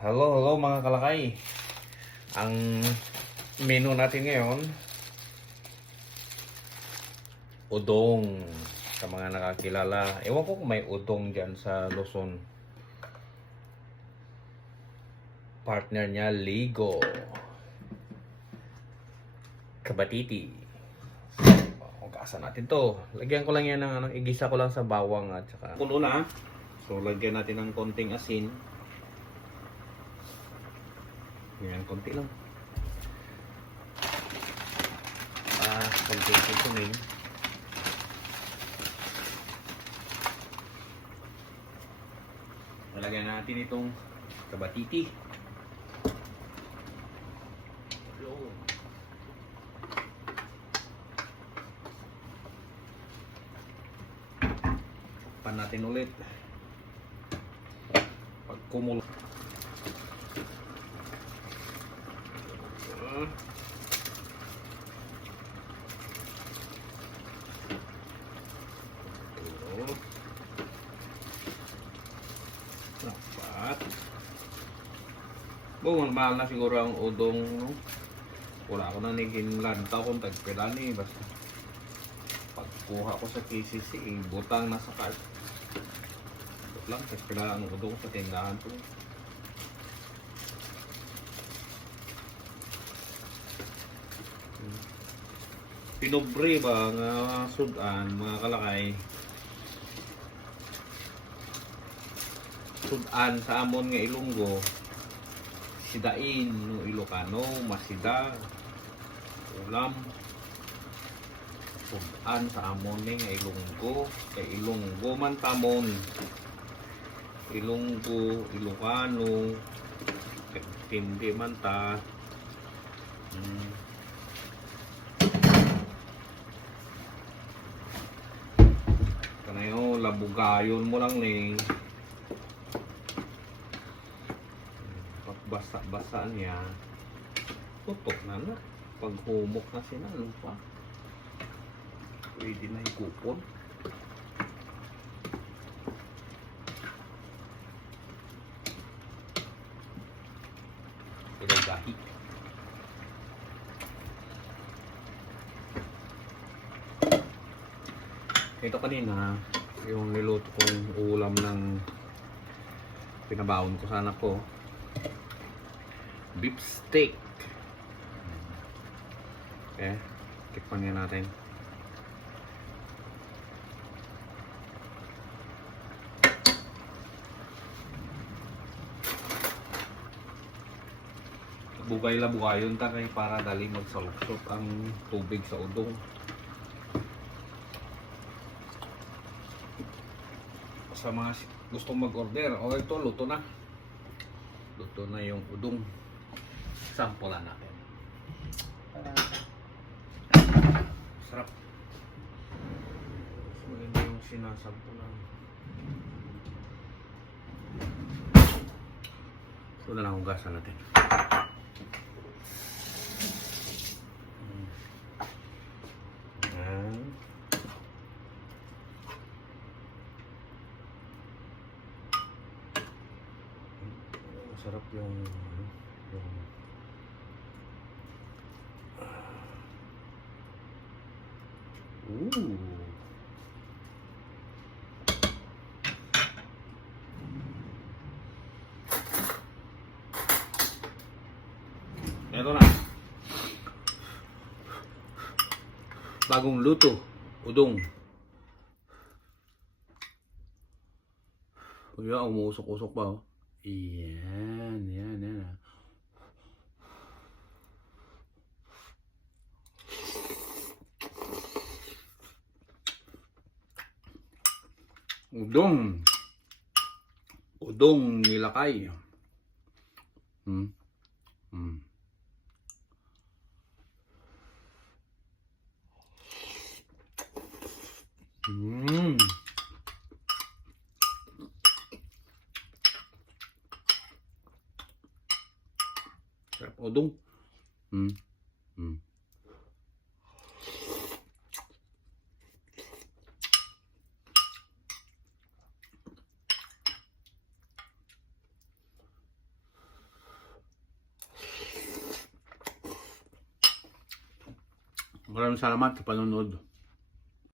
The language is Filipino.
Hello mga kalakay. Ang menu natin ngayon, udong. Sa mga nakakilala, ewan ko kung may udong dyan sa Luzon. Partner niya, Ligo. Kabatiti. Hugasan natin to. Lagyan ko lang yan ng igisa ko lang sa bawang at saka puno na. So lagyan natin ng konting asin. Yan, konti lang. Konting seasoning. Lalagyan natin itong kabatiti. Pan natin ulit. Pag kumulo. Dapat. Mahal na siguro ang udong, no? Wala ko na lantaw kung tagpilani. Basta pagkuha ko sa KCC, butang na sa cart. Ito lang, tagpila ang udong sa tindahan to. Pinobre ba nga sudan, mga kalakay? Sudan sa amon nga Ilonggo, sidain no Ilocano, masida, ulam. Sudan sa amon nga Ilonggo, kay Ilonggo man tamon. Ilonggo, Ilocano, hindi man ta. Kanayo, labugayon mo lang ni. Basa-basa niya, tutok na na. Pag humok na sila, ano pa? Pwede na ikupon. Ilagahi. Ito kanina, yung niluto kong ulam ng pinabaon ko sa anak ko. Beef steak. Okay, tikman nga natin. Bugay-labugayon ta kay para dali magsaluksot ang tubig sa udong. Sa mga gustong mag-order, o ito luto na. Luto na yung udong. Sampulan natin. Sarap. Maganda yung sinasampulan. Ito na lang hugasan natin. Sarap yung Ito na. Bagong luto, udong. Kuya, umuusok-usok pa, oh. Yan. Udong nilakay. Sarap udong. Maraming salamat sa panonood.